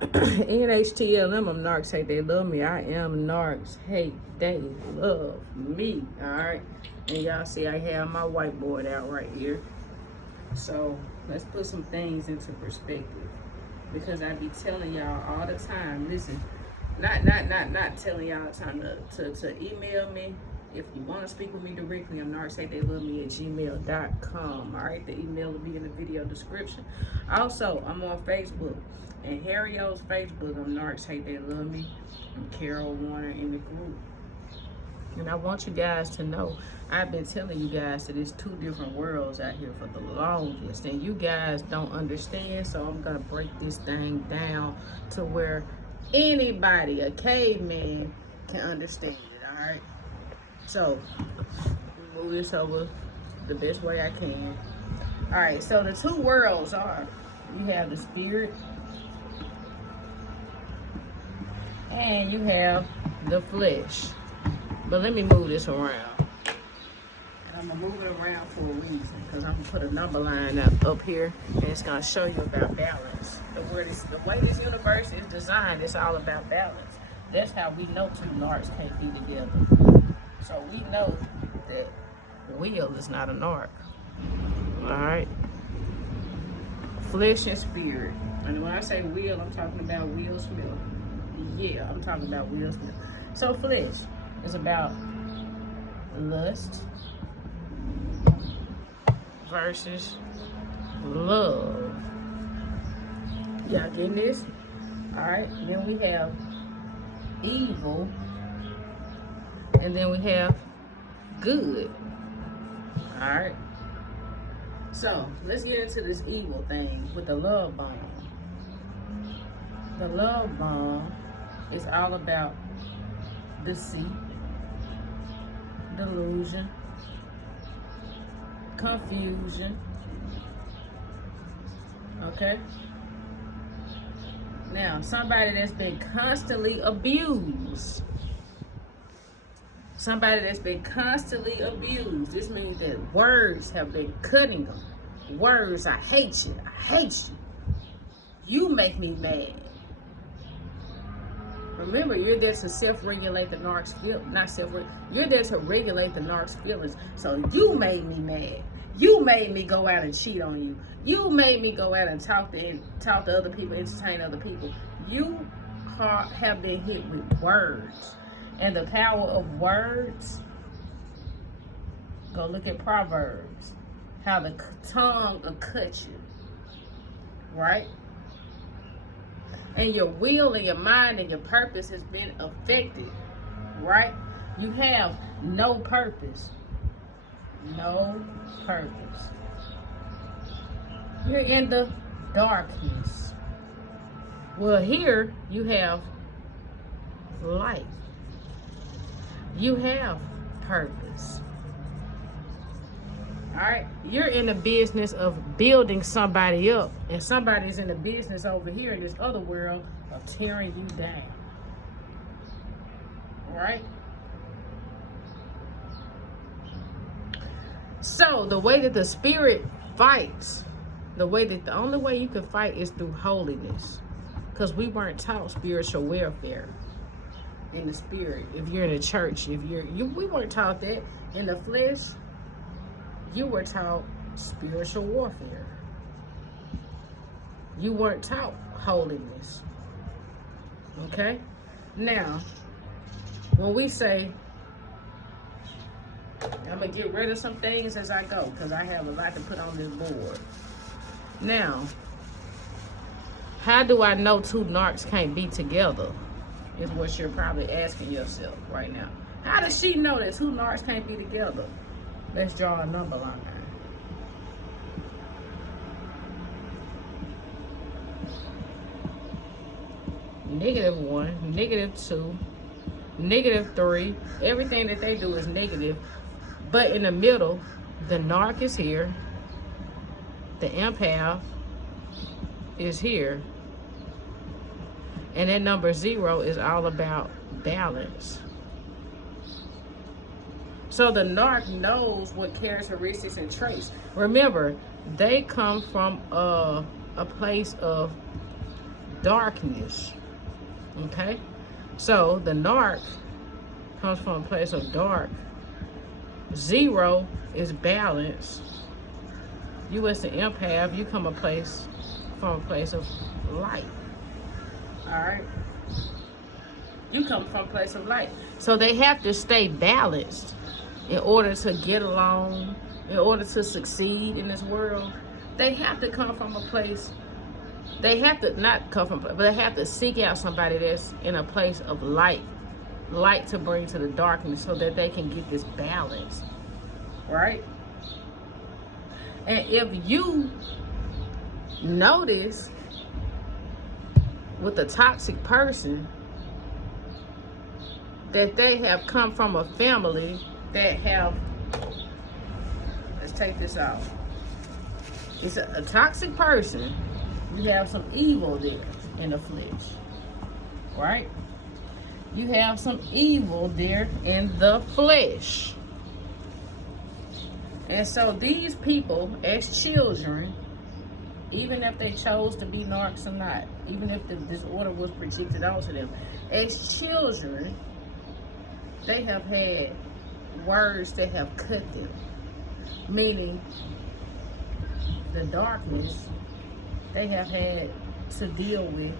NHTLM, I'm Narcs Hate They Love Me. I am Narcs Hate They Love Me. Alright. And y'all see I have my whiteboard out right here. So let's put some things into perspective. Because I be telling y'all all the time, listen, not telling y'all all the time to email me. If you want to speak with me directly, I'm narcissist@gmail.com. Alright, the email will be in the video description. Also, I'm on Facebook. And Harry O's Facebook, I'm Narcs Hate They Love Me. I'm Carol Warner in the group. And I want you guys to know, I've been telling you guys that there's two different worlds out here for the longest. And you guys don't understand, so I'm going to break this thing down to where anybody, a caveman, can understand it, all right? So, move this over the best way I can. All right, so the two worlds are, you have the spirit, and you have the flesh. But let me move this around. And I'm gonna move it around for a reason, because I'm gonna put a number line up here, and it's gonna show you about balance. The way this universe is designed, it's all about balance. That's how we know two narcs can't be together. So we know that wheel is not a narc. Alright? Flesh and spirit. And when I say wheel, I'm talking about Will Smith. Yeah, I'm talking about Will Smith. So flesh is about lust versus love. Y'all getting this? Alright, then we have evil, and then we have good. Alright, so let's get into this evil thing with the love bomb. The love bomb is all about deceit, delusion, confusion. Okay? Now, somebody that's been constantly abused. Somebody that's been constantly abused. This means that words have been cutting them. Words, I hate you. I hate you. You make me mad. Remember, you're there to self-regulate the narc's feelings. Not self-regulate. You're there to regulate the narc's feelings. So you made me mad. You made me go out and cheat on you. You made me go out and talk to other people, entertain other people. You have been hit with words. And the power of words, go look at Proverbs. How the tongue will cut you. Right? And your will and your mind and your purpose has been affected, right? You have no purpose. No purpose. You're in the darkness. Well, here you have light. You have purpose. All right, you're in the business of building somebody up, and somebody's in the business over here in this other world of tearing you down. All right? So the way that the spirit fights, the only way you can fight is through holiness, because we weren't taught spiritual warfare in the spirit. If you're in a church, we weren't taught that. In the flesh, you were taught spiritual warfare. You weren't taught holiness. Okay? Now, when we say, I'm going to get rid of some things as I go, because I have a lot to put on this board. Now, how do I know two narcs can't be together? Is what you're probably asking yourself right now. How does she know that two narcs can't be together? Let's draw a number line. -1, -2, -3. Everything that they do is negative. But in the middle, the narc is here. The empath is here. And that number 0 is all about balance. So the narc knows what characteristics and traits. Remember, they come from a place of darkness. Okay? So the narc comes from a place of dark. 0 is balance. You as the empath, you come from a place of light. Alright? You come from a place of light. So they have to stay balanced in order to get along, in order to succeed in this world. They have to come from a place, they have to not come from, but they have to seek out somebody that's in a place of light to bring to the darkness so that they can get this balance, right? And if you notice with a toxic person that they have come from a family that have, let's take this out. It's a toxic person. You have some evil there in the flesh, right? You have some evil there in the flesh. And so these people, as children, even if they chose to be narcs or not, even if the disorder was projected onto them, as children, they have had words that have cut them. Meaning, the darkness, they have had to deal with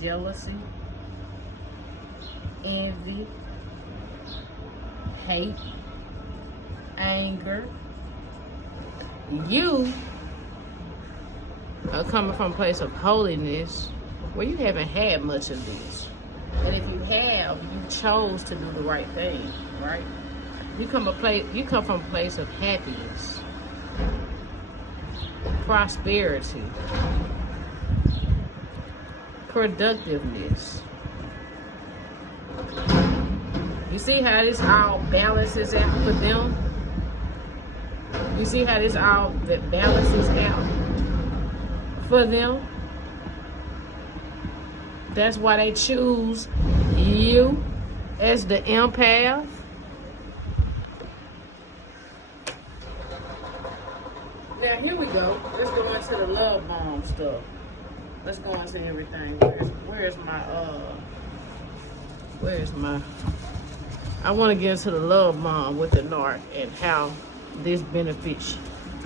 jealousy, envy, hate, anger. You are coming from a place of holiness where you haven't had much of this. And if you have, you chose to do the right thing, right? You come from a place of happiness, prosperity, productiveness. You see how this all balances out for them? You see how this all balances out for them? That's why they choose you as the empath. Now here we go. Let's go into the love bomb stuff. Let's go into everything. Where's my I want to get into the love bomb with the narc and how this benefits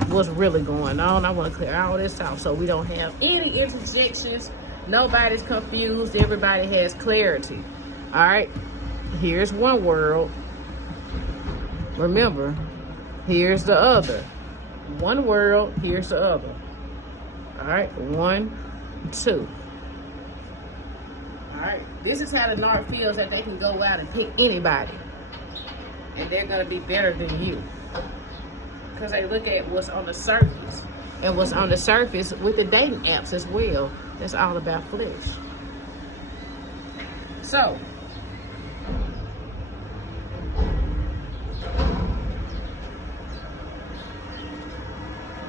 what's really going on. I want to clear all this out so we don't have any interjections. Nobody's confused. Everybody has clarity. All right. Here's one world. Remember, here's the other. One world, here's the other. All right. 1, 2. All right. This is how the narc feels that they can go out and pick anybody. And they're going to be better than you. Because they look at what's on the surface. And what's on the surface with the dating apps as well. That's all about flesh. So,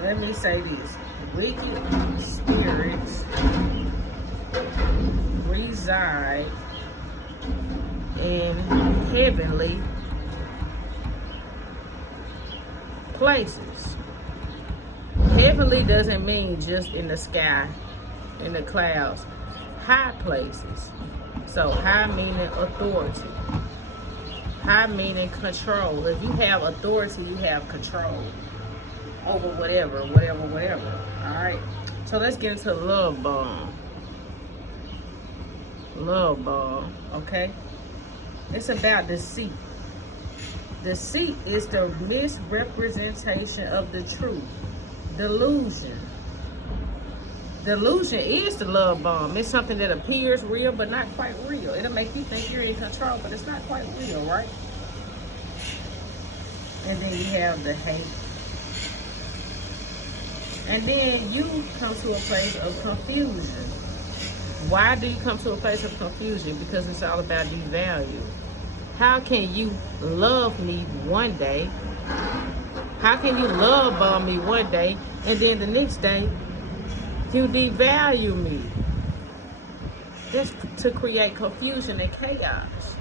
let me say this. Wicked spirits reside in heavenly places. Heavenly doesn't mean just in the sky, in the clouds. High places. So high meaning authority. High meaning control. If you have authority, you have control over whatever. Alright. So let's get into love bomb. Love bomb. Okay. It's about deceit. Deceit is the misrepresentation of the truth. Delusion. Delusion is the love bomb. It's something that appears real, but not quite real. It'll make you think you're in control, but it's not quite real, right? And then you have the hate. And then you come to a place of confusion. Why do you come to a place of confusion? Because it's all about devalue. How can you love me one day? How can you love bomb me one day and then the next day you devalue me? That's to create confusion and chaos.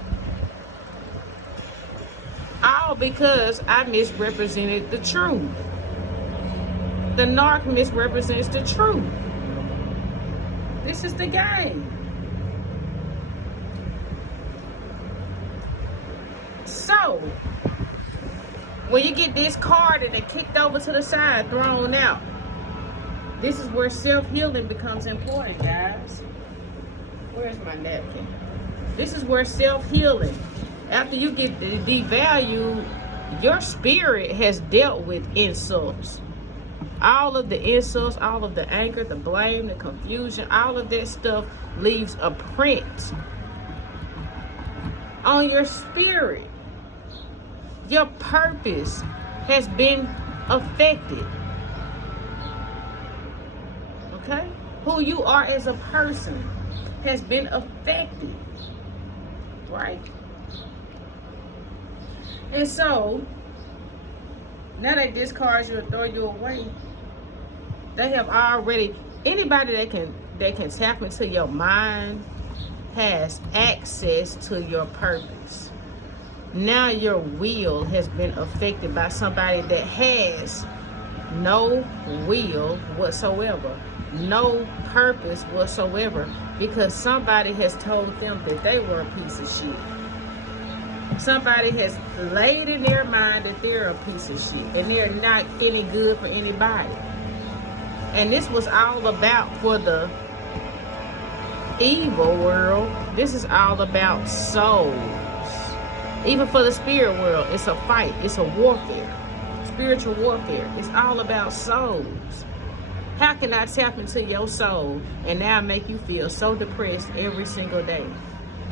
All because I misrepresented the truth. The narc misrepresents the truth. This is the game. So, when you get discarded and kicked over to the side, thrown out, this is where self-healing becomes important, guys. Where's my napkin? This is where self-healing, after you get devalued, your spirit has dealt with insults. All of the insults, all of the anger, the blame, the confusion, all of that stuff leaves a print on your spirit. Your purpose has been affected. Okay? Who you are as a person has been affected. Right? And so, now they discard you and throw you away. They have already, anybody that can tap into your mind has access to your purpose. Now your will has been affected by somebody that has no will whatsoever, no purpose whatsoever, because somebody has told them that they were a piece of shit. Somebody has laid in their mind that they're a piece of shit and they're not any good for anybody. And this was all about, for the evil world, this is all about souls. Even for the spirit world, it's a fight, it's a warfare, spiritual warfare. It's all about souls. How can I tap into your soul and now make you feel so depressed every single day?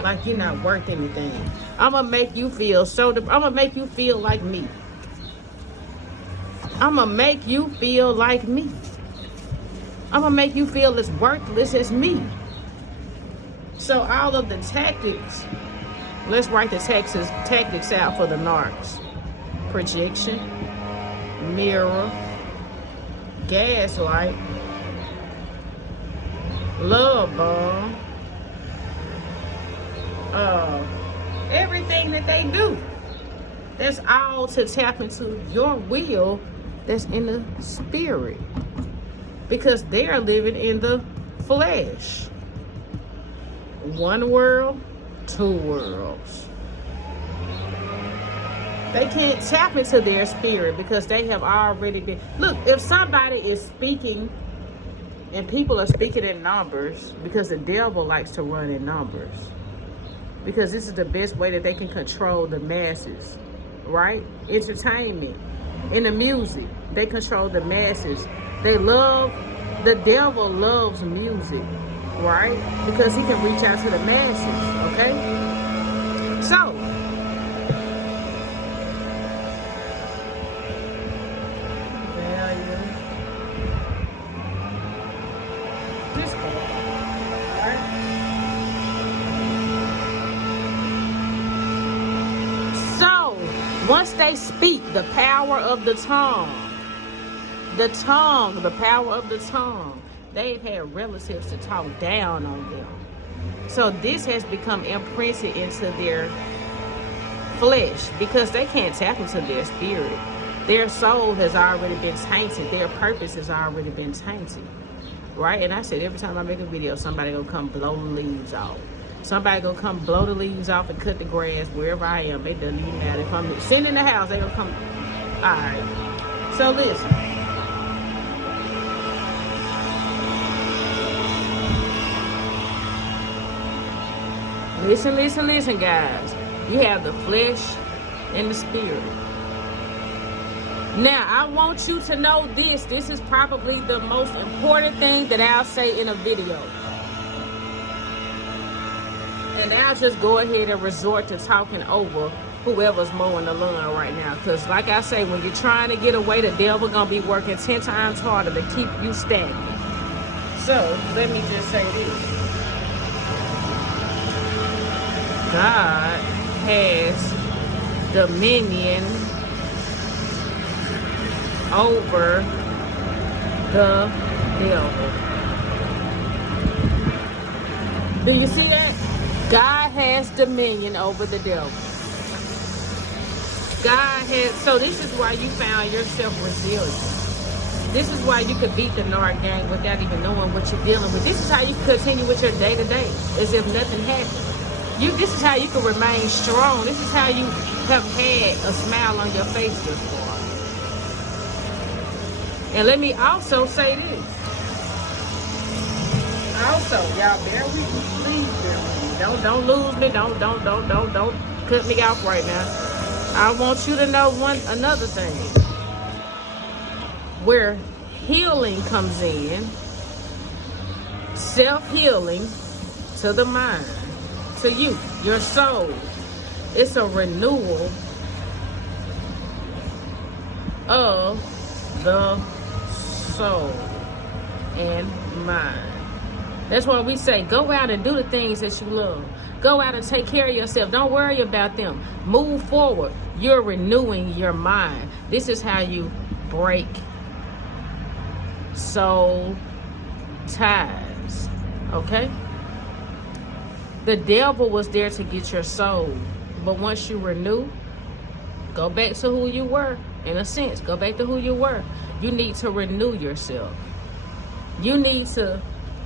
Like you're not worth anything. I'm gonna make you feel I'm gonna make you feel like me. I'm gonna make you feel like me. I'm gonna make you feel as worthless as me. So all of the tactics, let's write the tactics out for the narcs. Projection, mirror, gaslight, love bomb, everything that they do. That's all to tap into your will that's in the spirit. Because they are living in the flesh. One world, two worlds. They can't tap into their spirit because they have already been. Look, if somebody is speaking and people are speaking in numbers, because the devil likes to run in numbers. Because this is the best way that they can control the masses, right? Entertainment, in the music, they control the masses. The devil loves music, right? Because he can reach out to the masses, okay? So, once they speak, the power of the tongue, the power of the tongue, they've had relatives to talk down on them. So this has become imprinted into their flesh because they can't tap into their spirit. Their soul has already been tainted. Their purpose has already been tainted, right? And I said every time I make a video, somebody gonna come blow the leaves off. Somebody gonna come blow the leaves off and cut the grass wherever I am. It doesn't even matter. If I'm sitting in the house, they gonna come. All right. So listen. Listen, guys. You have the flesh and the spirit. Now, I want you to know this. This is probably the most important thing that I'll say in a video. And I'll just go ahead and resort to talking over whoever's mowing the lawn right now. Because like I say, when you're trying to get away, the devil going to be working 10 times harder to keep you stagnant. So, let me just say this. God has dominion over the devil. Do you see that? God has dominion over the devil. God has, so this is why you found yourself resilient. This is why you could beat the narc gang without even knowing what you're dealing with. This is how you can continue with your day-to-day as if nothing happened. This is how you can remain strong. This is how you have had a smile on your face this far. And let me also say this. Also, y'all bear with me, please bear with me. Don't lose me. Don't cut me off right now. I want you to know another thing. Where healing comes in, self-healing to the mind, to you, your soul. It's a renewal of the soul and mind. That's why we say, go out and do the things that you love. Go out and take care of yourself. Don't worry about them. Move forward. You're renewing your mind. This is how you break soul ties. Okay? The devil was there to get your soul. But once you renew, go back to who you were. In a sense, go back to who you were. You need to renew yourself. You need to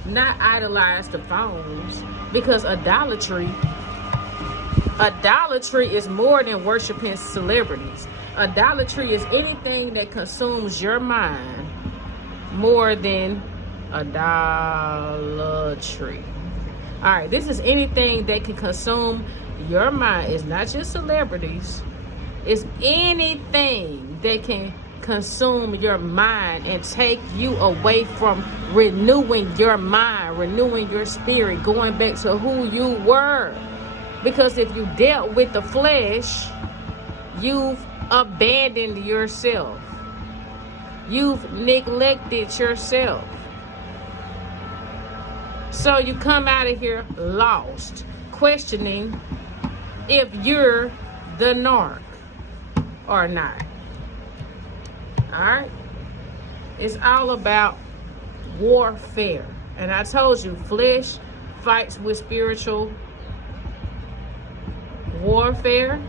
not idolize the phones, because idolatry is more than worshiping celebrities. Idolatry is anything that consumes your mind more than idolatry. All right, this is anything that can consume your mind. It's not just celebrities. It's anything that can consume your mind and take you away from renewing your mind, renewing your spirit, going back to who you were. Because if you dealt with the flesh, you've abandoned yourself. You've neglected yourself. So you come out of here lost, questioning if you're the narc or not. Alright? It's all about warfare. And I told you, flesh fights with spiritual warfare.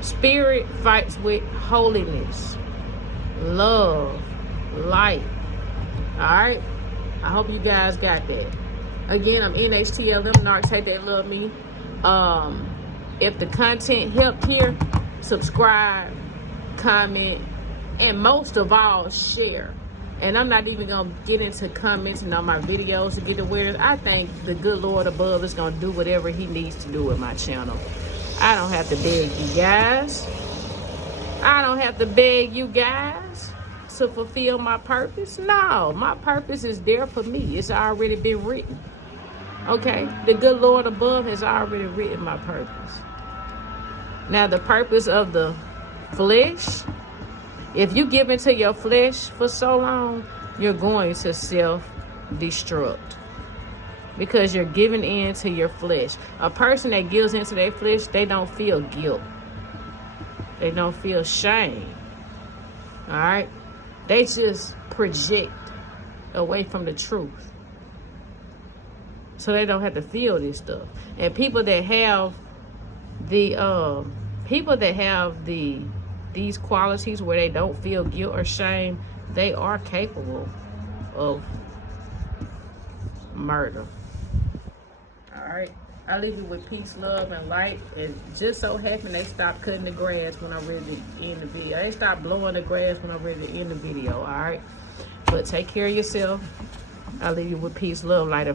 Spirit fights with holiness, love, light. Alright? I hope you guys got that. Again, I'm NHTLM, Narcs Hate That Love Me. If the content helped here, subscribe, comment, and most of all, share. And I'm not even going to get into commenting on my videos to get the winners. I think the good Lord above is going to do whatever he needs to do with my channel. I don't have to beg you guys. I don't have to beg you guys to fulfill my purpose. No, my purpose is there for me. It's already been written. Okay? The good Lord above has already written my purpose. Now, the purpose of the flesh, if you give into your flesh for so long, you're going to self-destruct. Because you're giving in to your flesh. A person that gives into their flesh, they don't feel guilt. They don't feel shame. Alright? They just project away from the truth. So they don't have to feel this stuff. And people that have these qualities where they don't feel guilt or shame, they are capable of murder. Alright? I leave you with peace, love, and light. And just so happened they stopped cutting the grass when I'm ready to end the video. They stopped blowing the grass when I'm ready to end the video, alright? But take care of yourself. I leave you with peace, love, light,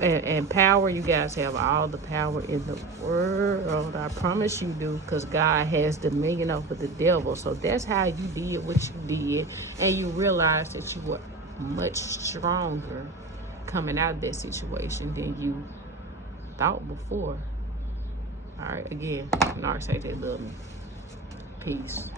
and power. You guys have all the power in the world. I promise you do, because God has dominion over the devil. So that's how you did what you did. And you realized that you were much stronger coming out of that situation than you thought before. All right, again, Narcs Hate That Love Me. Peace.